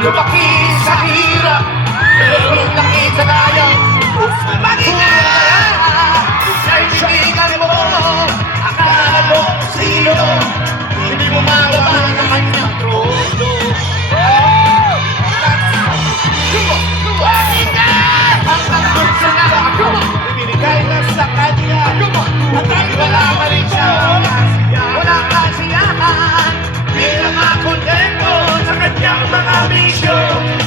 Lumaki sa hirap, pero laki sa layang mag-ingat! Sa isigan mo, akala mo sino, hindi mo magawa ng kanyang trono. Ang pagkurso na ibinigay na sa kanya, at kahit wala pa rin siya, walang kasiyahan, di na makontento sa kanyang mga misyon.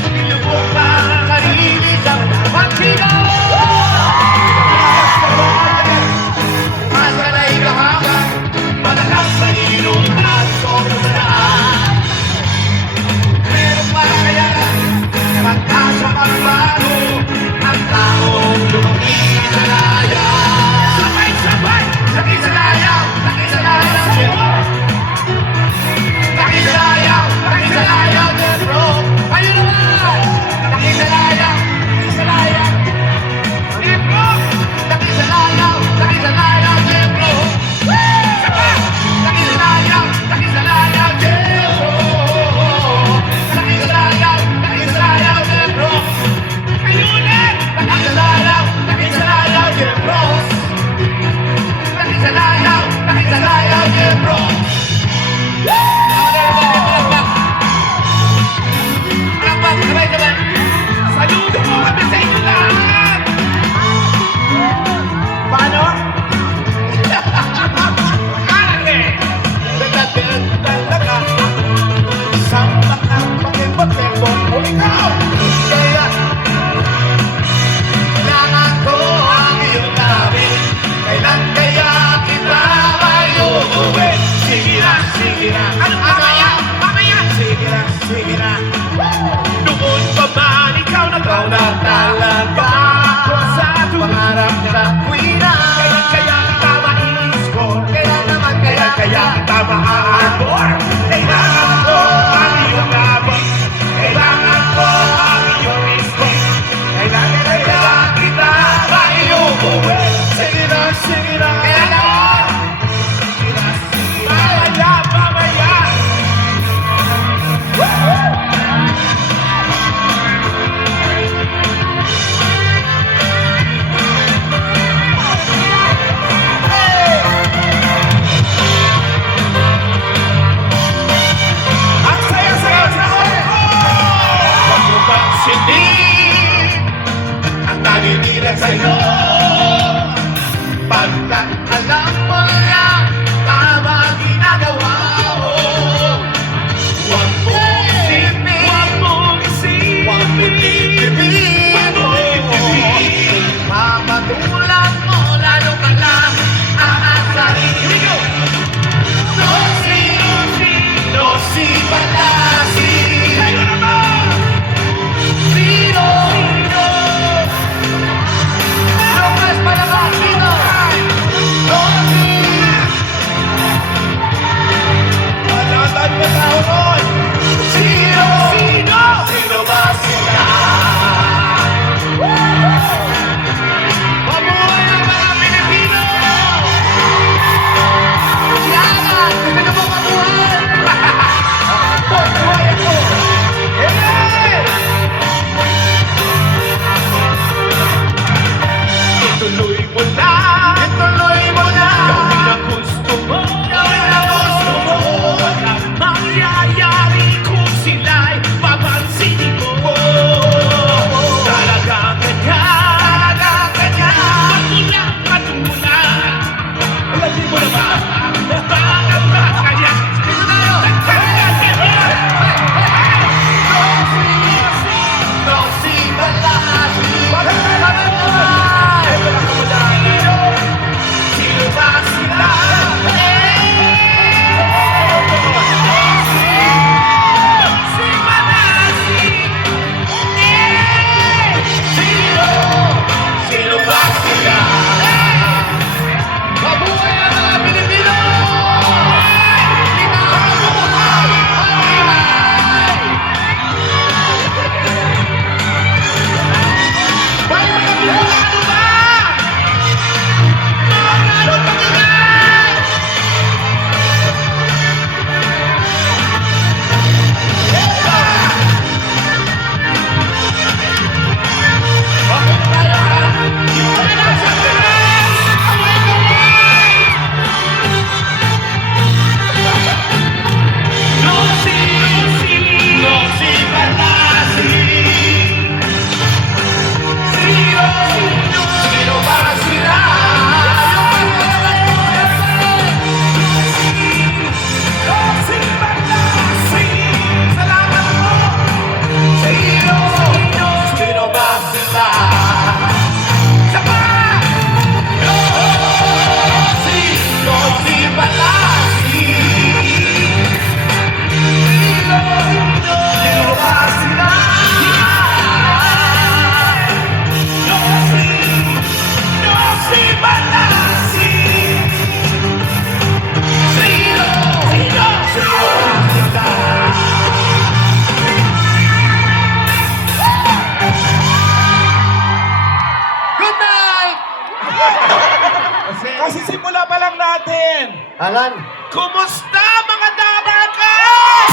Alan, Kumusta mga Dabarkas?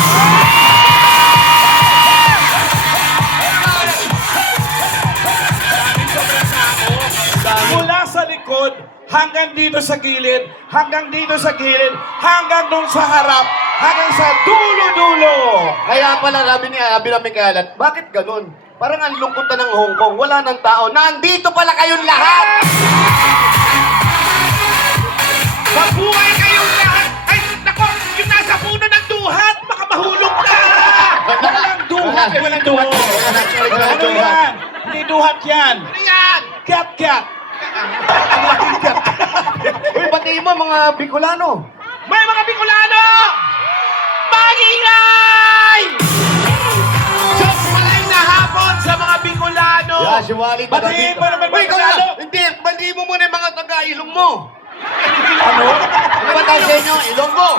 Mula sa likod, hanggang dito sa gilid, hanggang dito sa gilid, hanggang dun sa harap, hanggang sa dulo-dulo. kaya pala sabi namin kay Alan, bakit ganun? Parang ang lungkot na ng Hong Kong, wala ng tao. Nandito pala kayong lahat! Mabuhay kayong lahat! Ay, nako, yung nasa puno ng duhat, baka mahulog ka! Walang duhat, walang duhat. Ano yan? Hindi duhat yan. Ano yan? Kyat-kyat. Ang laking kyat. Uy, batiin mo mga Bicolano. May mga Bicolano! Magingay! Diyos malay na hapon sa mga Bicolano! Yeah, si Wally. Batiin mo naman Uy, mga ikaw Bicolano! na! Hindi, batiin mo muna yung mga taga-ilong mo. Ano? Ano ba tawag sa inyo? Ilonggo.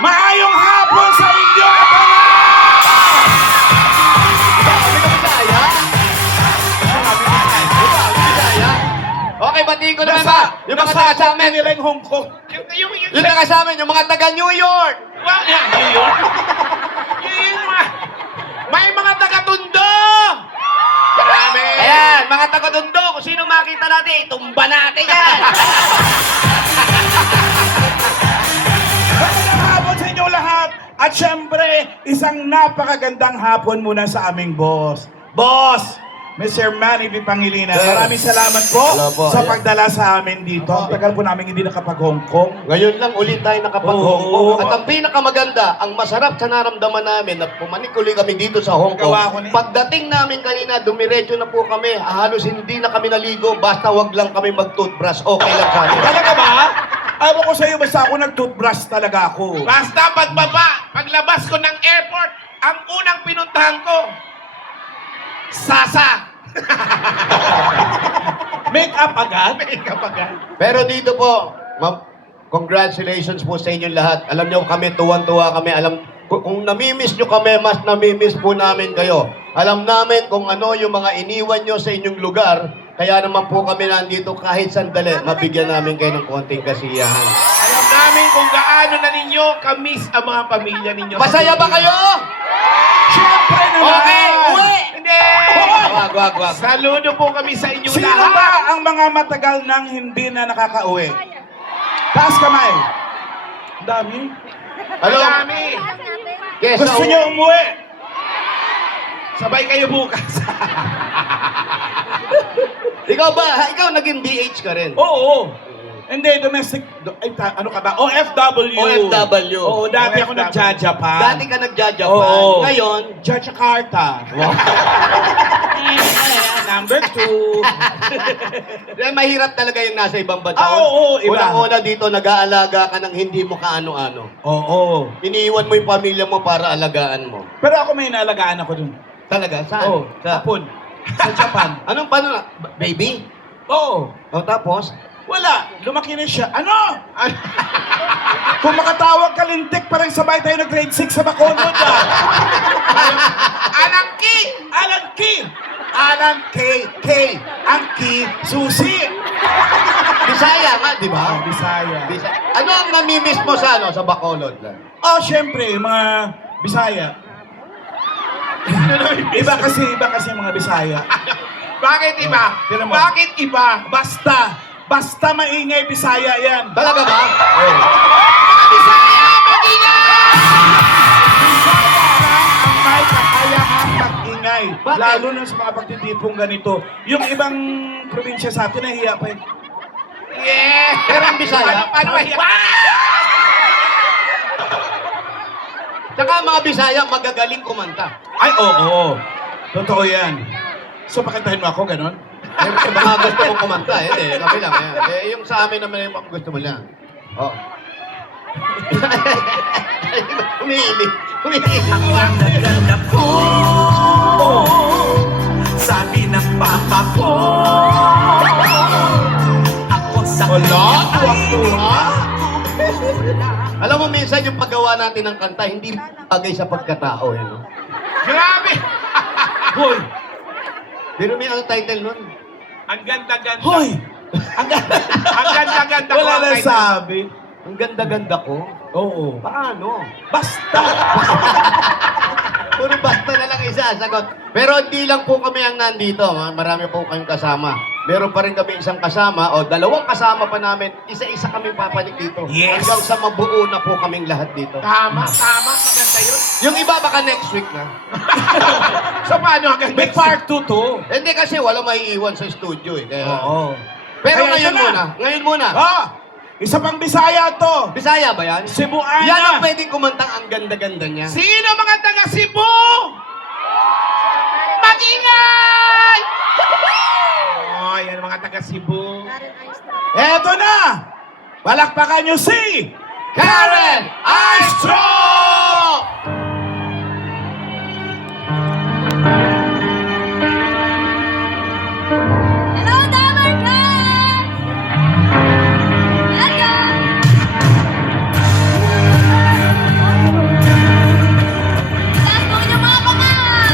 Maayong hapon sa inyo at mga! Sabi ka Bisaya? Bisaya? Okay, batiin ko naman ba? Yung mga taga sa amin. nila yung Hong Kong. Yung taga sa amin, yung mga taga New York. May mga taga-tundo! Marami! Ayan, mga taga-Tondo, kung sino makita natin, tumba natin yan. Magandang hapon sa inyo lahat! At syempre, isang napakagandang hapon muna sa aming boss. Boss! Mr. Manny V. Pangilinan, Yes. maraming salamat po, Hello po. sa Ayan. pagdala sa amin dito. Ang tagal po namin hindi nakapag-Hong Kong. Ngayon lang ulit tayo nakapag-Hong Oo. Kong. At ang pinakamaganda, ang masarap sa naramdaman namin na pumanik uli kami dito sa Hong Kong. Gawa ko na. Pagdating namin kanina, dumiretso na po kami. Halos hindi na kami naligo, basta wag lang kami mag-toothbrush. Okay lang sa amin. Talaga ba? Ewan ko sa iyo, basta ako nag-toothbrush talaga ako. Basta paglabas ko ng airport, ang unang pinuntahan ko, Sasa. Make up agad? Pero dito po, congratulations po sa inyong lahat. Alam nyo kami, tuwan-tuwa kami. Kung namimiss nyo kami, mas namimiss po namin kayo. Alam namin kung ano yung mga iniwan nyo sa inyong lugar. Kaya naman po kami nandito kahit sandali, mabigyan namin kayo ng konting kasiyahan. Alam namin kung gaano na ninyo kamiss ang mga pamilya ninyo. Masaya ba kayo? Siyempre naman! Okay, uwi! Hindi! Wag. Saludo po kami sa inyong Sino lahat. ba ang mga matagal nang hindi na nakakauwi? Taas kamay. Ang dami. Hello? Ang dami. Yes, Gusto so- niyo umuwi? Sabay kayo bukas. Ikaw ba? Ikaw naging DH ka rin? Oo. Hindi, domestic, ano ka ba? OFW. OFW. Oo, dati ako OFW. nagja-Japan. Dati ka nagja-Japan. Oo. Ngayon, Jakarta. Number 2. mahirap talaga yung nasa ibang bansa. Oo, iba. Unang-una dito, nag-aalaga ka ng hindi mo kaano-ano. Oo. Iniiwan mo yung pamilya mo para alagaan mo. Pero ako may inaalagaan ako dun. Talaga? Saan? Oo, Sa... Hapon. Sa Japan. Anong paano na? Baby? Oo. O tapos? Wala. Lumaki na siya. Ano? Kung makatawag ka lintik, parang sabay tayo na grade 6 sa Bacolod ah. Anak Ki! Alan Key. Alan K. K. Ang Key, susi. Bisaya nga, di ba? Bisaya. Ano ang namimiss mo sa sa Bacolod? Oh, syempre, mga Bisaya. iba kasi mga Bisaya. Bakit iba? Tira mo. Bakit iba? Basta maingay Bisaya yan. Talaga ba? Mga Bisaya, magingay! Ang may kakayahang mag-ingay. Bakit? Lalo na sa mga pagtitipong ganito. Yung ibang probinsya sa atin, nahiya pa eh. Yeah! Pero ang Bisaya? Paano mahiya? Tsaka mga Bisaya, magagaling kumanta. Ay, oo. Totoo yan. So, pakintahin mo ako, ganon? Eh, baka gusto mong kumanta, eh. Kami lang, yan. Eh, yung sa amin naman, yung gusto mo lang. Oh. Umiiling. Ang naganda ko, sabi ng papa ko, ako sa Tuwak-tuwa. Alam mo, minsan yung paggawa natin ng kanta, hindi bagay sa pagkatao, eh, no? Grabe! Hoy! Pero may ang title nun. Ang ganda-ganda. Hoy! Ang ganda-ganda ko Wala ang na title. sabi. Ang ganda-ganda ko. Oo. Paano? Basta! Puro basta na lang isa, sagot. Pero hindi lang po kami ang nandito. Marami po kayong kasama. Meron pa rin kami isang kasama, o dalawang kasama pa namin. Isa-isa kami papalik dito. Yes. Hanggang sa mabuo na po kaming lahat dito. Tama, tama. Maganda yun. Yung iba baka next week na. So, paano hanggang May next part 2 to. Hindi kasi wala maiiwan sa studio eh. Kaya... Oo. Pero Kaya ngayon ito na. muna. Ngayon muna. Ah! Isa pang Bisaya to. Bisaya ba yan? Cebuana. Yan ang pwedeng kumantang ang ganda-ganda niya. Sino mga taga Cebu? Mag-ingay! Oh, yan mga taga Cebu. Eto na! Palakpakan nyo si Karen Astro! Hello, Damarcast! Let's go! Taas mo inyong mga kamay!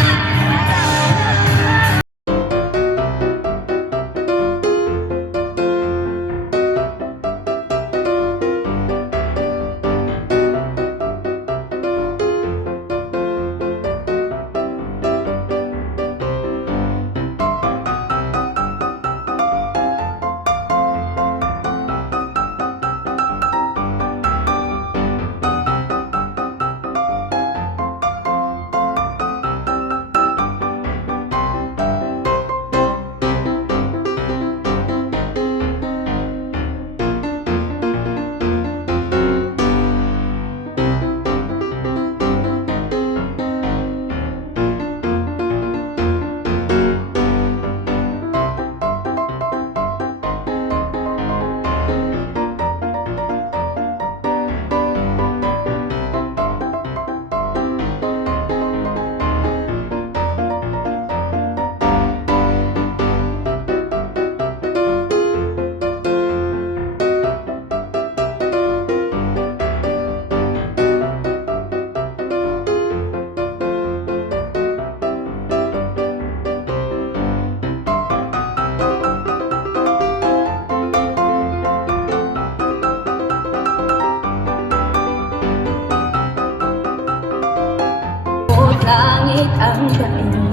Langit ang daing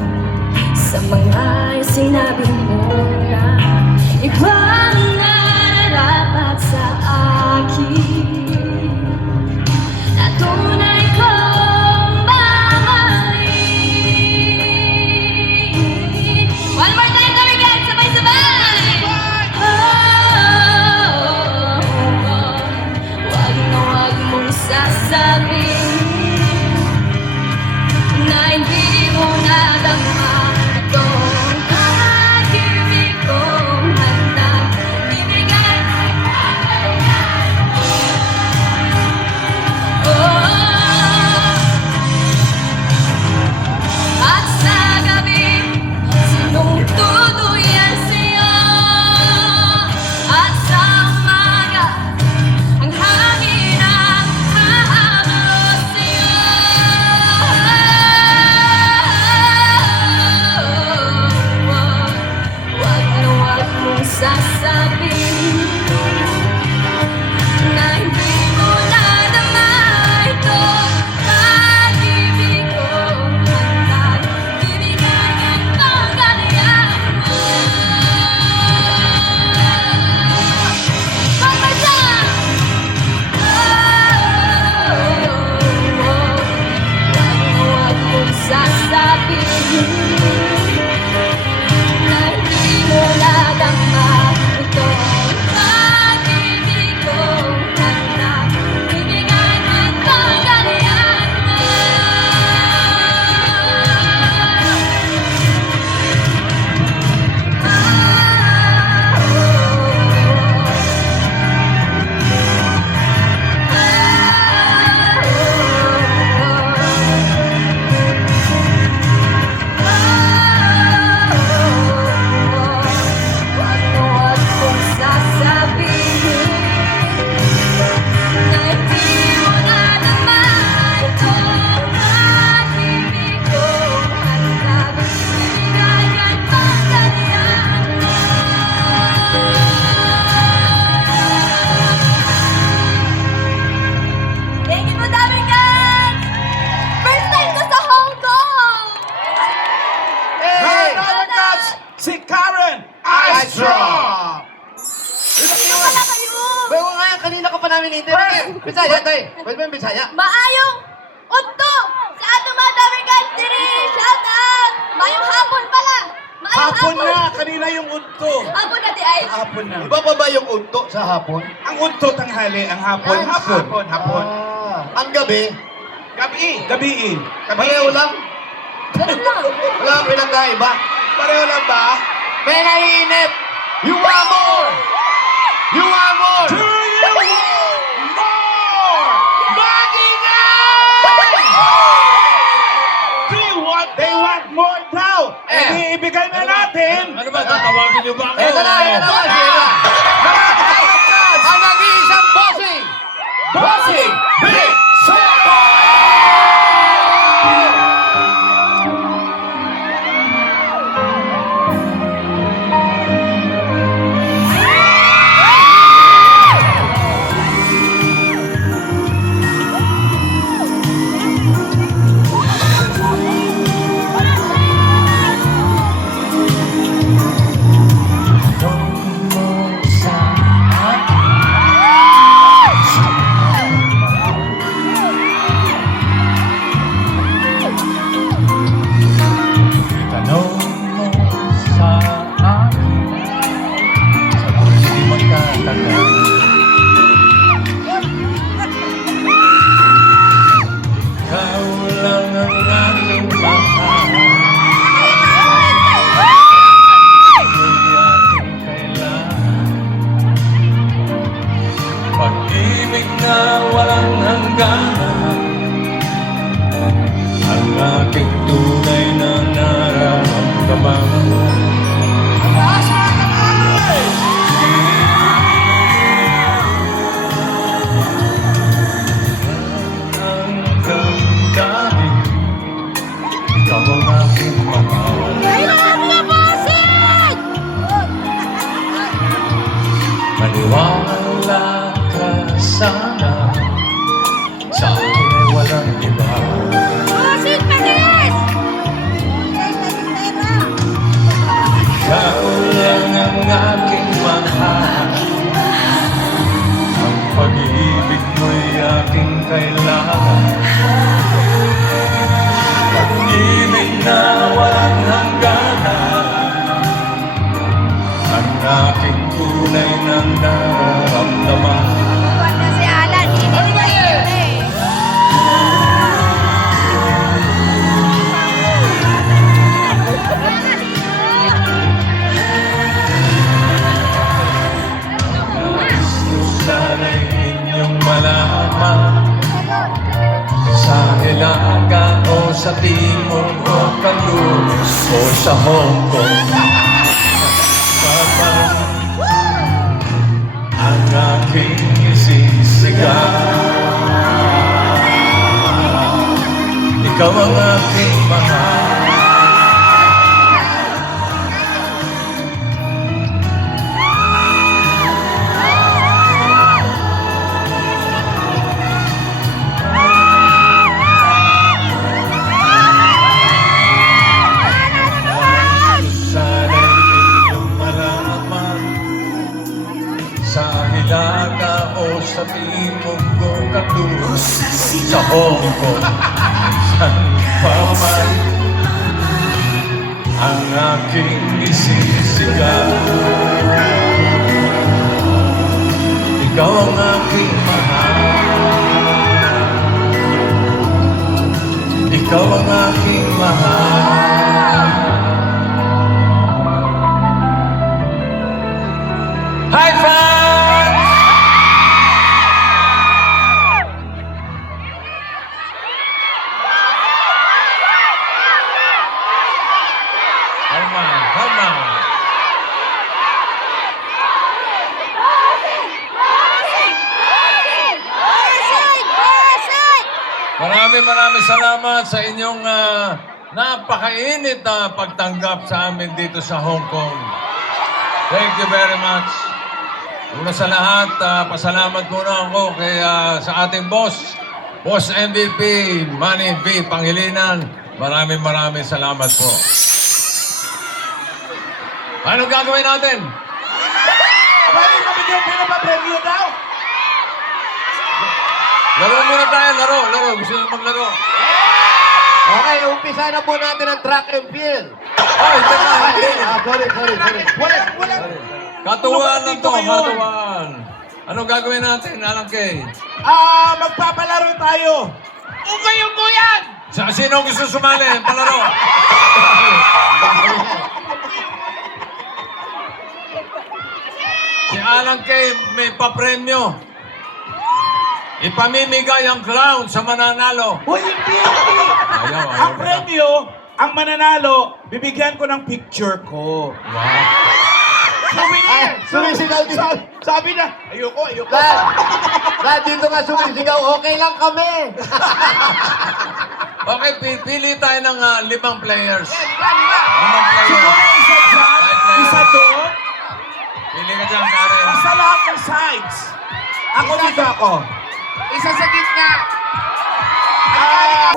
sa mga sinabi mo na ibang nararapat sa akin na tunay kong mamahalin. One more time kami guys, sabay-sabay! Wag na wag mong sasabihin na hindi mo nadama itong pag-ibig kong handang ibigay. namin intindi. Bisaya, tay. Pwede ba yung Bisaya? Maayong udto sa ato mga Damergan diri. Shout out! Mayong hapon pala. Maayong Hapon na, kanina yung udto. Hapon na di ay. Hapon na. Iba pa ba yung unto sa hapon? Ang udto tanghali, ang hapon. Hapon. Ah, ang gabi, Gabi. Gabi. pareho lang. Ganun lang. Wala kang pinagkaiba. Pareho lang ba? May naiinip. You want more! You want more! Do you want more? Do you want? They want more now. Eh, ibigay na natin. Ano ba? Tatawagin niyo ba ako? Ito na, ito na, sila. Ang nag-iisang bossing! Bossing! Big Soto! Tanong mo sa akin, sa tuloy magtatagal. Ikaw lang ang aking mahal. Ako'y aking kailangan. Pag-ibig na walang hangganan, ang aking tunay na nararamdaman. Hanggang dahil ikaw ang aking mahal. Maniwala ka sana, sa akin ay walang iba. Ikaw lang ang aking mahal. Ang pag-ibig mo'y aking kailangan. Pag-ibig na walang hangganan, ang aking tunay na nararamdaman. Sana'y inyong malaman, sa Hilaga o sa Timog o Kalus o sa Hong Kong, Saban ang aking isisigaw. Ikaw ang aking mahal. Sana'y inyong malaman, sa Hilaga o sa Timog o Kalus, sa Hong Kong, saan pa man ang aking isisigaw. Ikaw ang aking mahal. Ikaw ang aking mahal. High five! Come on, come on. Maraming salamat sa inyong napakainit na pagtanggap sa amin dito sa Hong Kong. Thank you very much. Una sa lahat, pasalamat muna ako kay, sa ating boss, Boss MVP, Manny V. Pangilinan. Maraming salamat po. Anong gagawin natin? Pwede kami yung pinapapremyo daw. Laro muna tayo, laro. Gusto nyo maglaro? Okay, umpisa na po natin ang track and field. Ay, teka, hindi. Sorry. Walang. Katuwaan lang to, Dito ngayon. katuwaan. Anong gagawin natin, Alang Kay? Magpapalaro tayo. Ugayo mo yan! Sino gusto sumali? Palaro. Si Alang Kay may papremyo. Ipamimigay ang clown sa mananalo. Hoy, hindi. Ayaw Ang na. premyo, ang mananalo, bibigyan ko ng picture ko. Wow. Sumisigaw din. Sabi na, ayoko. Dad, dito ka sumisigaw, okay lang kami. Okay, pili tayo ng 5 players. 5 Siguro players. isa dyan, isa doon, Pili ka dyan, Karen. sa lahat ng sides. Ako dito ako. Isa sa gitna. Ah,